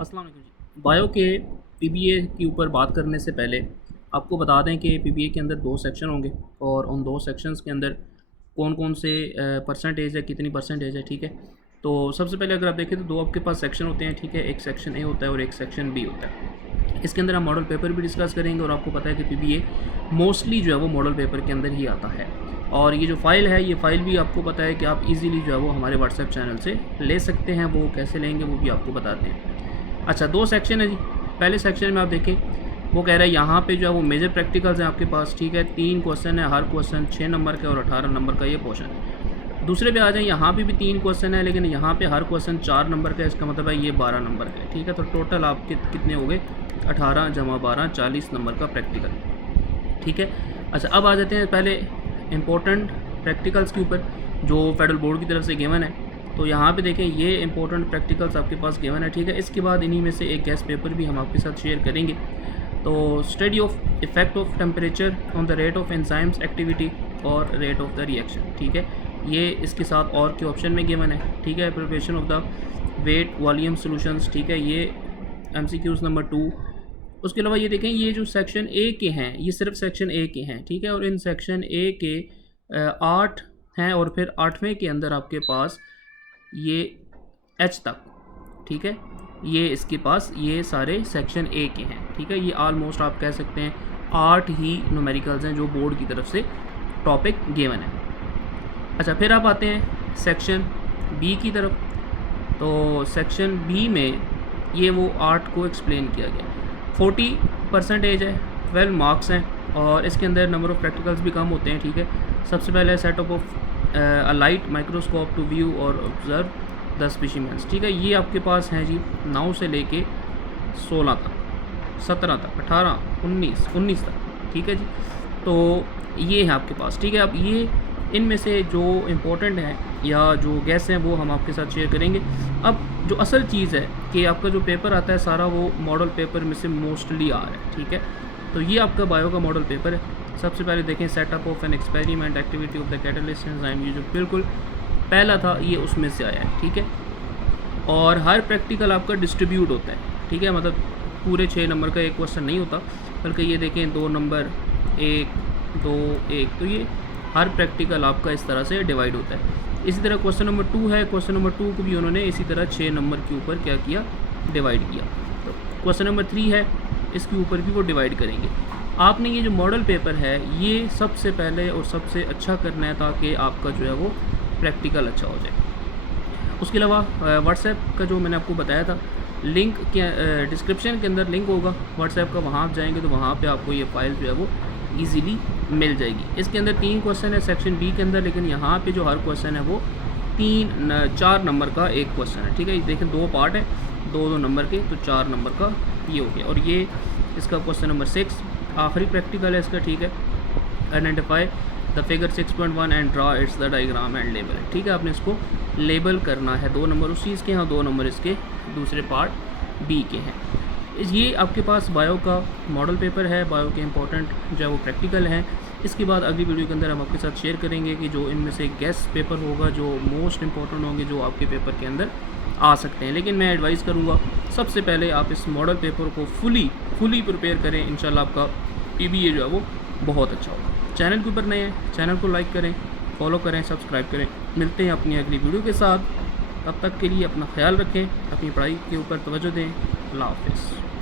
अस्सलाम वालेकुम जी। बायो के पीबीए के ऊपर बात करने से पहले आपको बता दें कि पीबीए के अंदर 2 सेक्शन होंगे और उन 2 सेक्शंस के अंदर कौन कौन से परसेंटेज है, कितनी परसेंटेज है, ठीक है। तो सबसे पहले अगर आप देखें तो 2 आपके पास सेक्शन होते हैं, ठीक है। एक सेक्शन ए होता है और एक सेक्शन बी होता है। इसके अंदर हम मॉडल पेपर भी डिस्कस करेंगे और आपको पता है कि पीबीए मोस्टली जो है वो मॉडल पेपर के अंदर ही आता है। और ये जो फ़ाइल है, ये फ़ाइल भी आपको पता है कि आप इजीली जो है वो हमारे व्हाट्सएप चैनल से ले सकते हैं। वो कैसे लेंगे वो भी आपको बताते हैं। अच्छा, 2 सेक्शन है जी। पहले सेक्शन में आप देखें, वो कह रहा है यहाँ पे जो है वो मेजर प्रैक्टिकल्स हैं आपके पास, ठीक है। 3 क्वेश्चन है, हर क्वेश्चन 6 नंबर का और 18 नंबर का ये पोर्शन है। दूसरे पे आ जाए, यहाँ पे भी 3 क्वेश्चन है, लेकिन यहाँ पे हर क्वेश्चन 4 नंबर का है। इसका मतलब है ये 12 नंबर का है, ठीक है। तो टोटल आपके कितने हो गए, 18 जमा 12, 40 नंबर का प्रैक्टिकल, ठीक है। अच्छा, अब आ जाते हैं पहले इम्पोर्टेंट प्रैक्टिकल्स के ऊपर जो फेडरल बोर्ड की तरफ से गिवन है। तो यहाँ पे देखें, ये इंपॉर्टेंट प्रैक्टिकल्स आपके पास गिवन है, ठीक है। इसके बाद इन्हीं में से एक गेस्ट पेपर भी हम आपके साथ शेयर करेंगे। तो study of effect of temperature on the rate of enzymes activity और रेट ऑफ द रिएक्शन, ठीक है। ये इसके साथ और के ऑप्शन में गिवन है, ठीक है। Preparation of the weight volume solutions, ठीक है। ये एमसीक्यूज नंबर 2। उसके अलावा ये देखें, ये जो सेक्शन ए के हैं, ये सिर्फ सेक्शन ए के हैं, ठीक है। और इन सेक्शन ए के 8 हैं और फिर 8वें के अंदर आपके पास ये एच तक, ठीक है। ये इसके पास ये सारे सेक्शन ए के हैं, ठीक है। ये ऑलमोस्ट आप कह सकते हैं 8 ही न्यूमेरिकल्स हैं जो बोर्ड की तरफ से टॉपिक गिवन है। अच्छा, फिर आप आते हैं सेक्शन बी की तरफ। तो सेक्शन बी में ये वो 8 को एक्सप्लेन किया गया। 40% है, 12 मार्क्स हैं और इसके अंदर नंबर ऑफ़ प्रैक्टिकल्स भी कम होते हैं, ठीक है। सबसे पहले setup of a light microscope to view और ऑब्जर्व द स्पेसिमेंस, ठीक है। ये आपके पास हैं जी 9 से लेके 16 तक, 17 तक, 18, 19 तक, ठीक है जी। तो ये है आपके पास, ठीक है। अब ये इनमें से जो इम्पोर्टेंट हैं या जो गैस हैं वो हम आपके साथ शेयर करेंगे। अब जो असल चीज़ है कि आपका जो पेपर आता है सारा वो मॉडल पेपर में से मोस्टली आ रहा है, ठीक है। तो ये आपका बायो का मॉडल पेपर है। सबसे पहले देखें, setup of an experiment activity of the catalyst enzyme, ये जो बिल्कुल पहला था ये उसमें से आया है, ठीक है। और हर प्रैक्टिकल आपका डिस्ट्रीब्यूट होता है, ठीक है। मतलब पूरे 6 नंबर का एक क्वेश्चन नहीं होता, बल्कि ये देखें 2 नंबर, 1, 2, 1, तो ये हर प्रैक्टिकल आपका इस तरह से डिवाइड होता है। इसी तरह क्वेश्चन नंबर 2 है, क्वेश्चन नंबर 2 को भी उन्होंने इसी तरह 6 नंबर के ऊपर क्या किया, डिवाइड किया। तो क्वेश्चन नंबर 3 है, इसके ऊपर भी वो डिवाइड करेंगे। आपने ये जो मॉडल पेपर है ये सबसे पहले और सबसे अच्छा करना है ताकि आपका जो है वो प्रैक्टिकल अच्छा हो जाए। उसके अलावा व्हाट्सएप का जो मैंने आपको बताया था लिंक के डिस्क्रिप्शन के अंदर लिंक होगा व्हाट्सएप का, वहाँ आप जाएंगे तो वहाँ पे आपको ये फ़ाइल जो है वो ईज़िली मिल जाएगी। इसके अंदर 3 क्वेश्चन है सेक्शन बी के अंदर, लेकिन यहाँ पे जो हर क्वेश्चन है वो 4 नंबर का एक क्वेश्चन है, ठीक है। देखें 2 पार्ट है, 2 नंबर के, तो 4 नंबर का ये हो गया। और ये इसका क्वेश्चन नंबर 6 आखिरी प्रैक्टिकल है इसका, ठीक है। Identify the figure 6.1 and draw it's the diagram and label, ठीक है। आपने इसको लेबल करना है। 2 नंबर उस चीज़ के हैं, 2 नंबर इसके दूसरे पार्ट बी के हैं। ये आपके पास बायो का मॉडल पेपर है, बायो के इंपॉर्टेंट जो है वो प्रैक्टिकल हैं। इसके बाद अगली वीडियो के अंदर हम आपके साथ शेयर करेंगे कि जो इनमें से गेस्ट पेपर होगा जो मोस्ट इंपॉर्टेंट होंगे जो आपके पेपर के अंदर आ सकते हैं। लेकिन मैं एडवाइस करूँगा सबसे पहले आप इस मॉडल पेपर को फुली प्रिपेयर करें। इंशाल्लाह आपका पीबीए जो है वो बहुत अच्छा होगा। चैनल के ऊपर नए हैं, चैनल को लाइक करें, फॉलो करें, सब्सक्राइब करें। मिलते हैं अपनी अगली वीडियो के साथ। तब तक के लिए अपना ख्याल रखें, अपनी पढ़ाई के ऊपर तवज्जो दें। अल्लाह हाफ़िज़।